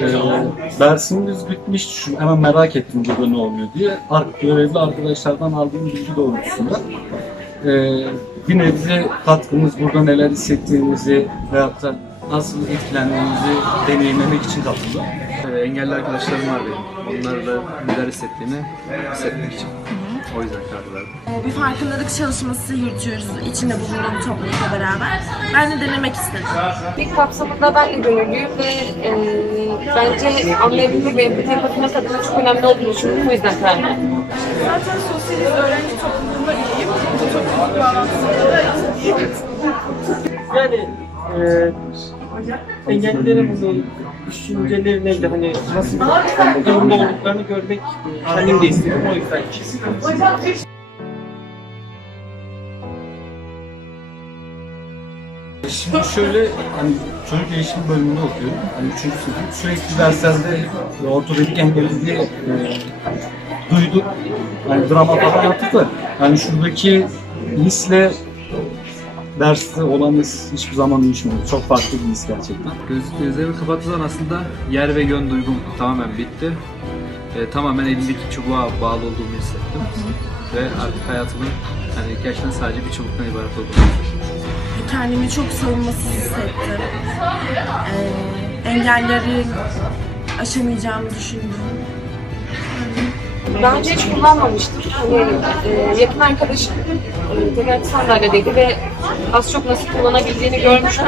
Ee, dersimiz bitmiş. Şu, hemen merak ettim burada ne oluyor diye. Ar- görevli arkadaşlardan aldığım bilgi doğrultusunda ee, bir nebze katkımız burada neler hissettiğimizi veyahut da nasıl etkilendiğimizi deneyimlemek için katıldım. Ee, engelli arkadaşlarım var benim. Onlarla neler hissettiğini hissetmek için. O yüzden verdim. Ee, Bir farkındalık çalışması yürütüyoruz içinde bulunduğum toplulukla beraber. Ben de denemek istedim. Bir kapsamında ben de gönüllüyüm ve e, bence anlayabilmek ve empati yapabilmek adına çok önemli olduğunu düşünüyorum. O yüzden karar verdim. Zaten sosyaliz öğrenci topluluğunda üyeyim. Bu topluluk bağlantısında da iyiyim. Yani e, engellilerin bu düşünceleri neydi hani nasıl durumda olduklarını görmek kendim de istiyorum o yüzden. Şimdi şöyle hani çocuk gelişim bölümünde okuyorum. Hani üçüncü sınıf. Sürekli derslerde e, ortopedik engelliliği e, duyduk. Hani drama falan yaptık da hani şuradaki hisle derste olan his hiçbir zaman uyuşmuyor. Çok farklı bir his gerçekten. Göz, gözlerimi kapattığı zaman aslında yer ve yön duygum tamamen bitti. Ee, tamamen elimdeki çubuğa bağlı olduğumu hissettim. Ve artık hayatımın hani gerçekten sadece bir çubuktan ibaret olduğunu hissettim. Kendimi çok savunmasız hissettim. Ee, engelleri aşamayacağımı düşündüm. Daha önce hiç kullanmamıştım. Hani e, yakın arkadaşım e, tekerlekli sandalyedeydi ve az çok nasıl kullanabildiğini görmüştüm.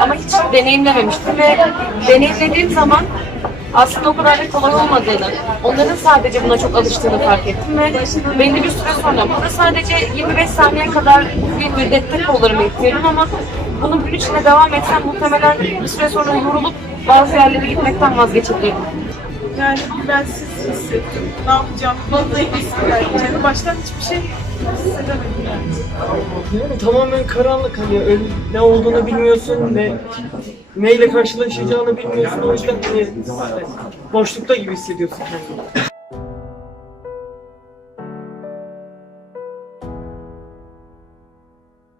Ama hiç deneyimlememiştim ve deneyimlediğim zaman aslında o kadar da kolay olmadığını, onların sadece buna çok alıştığını fark ettim ve belli bir süre sonra burada sadece 25 saniye kadar bir müddette kollarımı ittiriyorum ama bunu gün içinde devam etsem muhtemelen bir süre sonra yorulup bazı yerlere gitmekten vazgeçebilirdim. Yani güvensiz hissettim. Ne yapacağım? Vallahi hissettim. Yani baştan hiçbir şey hissedemedim yani. Yani tamamen karanlık hani ne olduğunu bilmiyorsun ne neyle karşılaşacağını bilmiyorsun o yüzden hani boşlukta gibi hissediyorsun kendini.